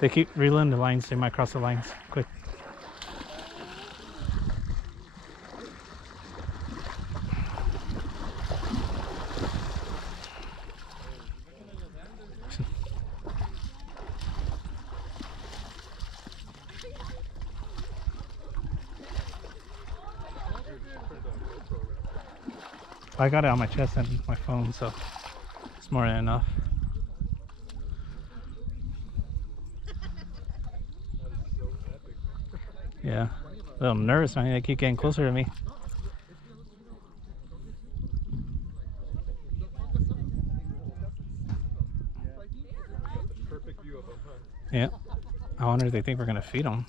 They keep reeling the lines. They might cross the lines. Quick. I got it on my chest and my phone, so it's more than enough. Yeah, a little nervous, man. They keep getting closer to me. Yeah, I wonder if they think we're gonna feed them.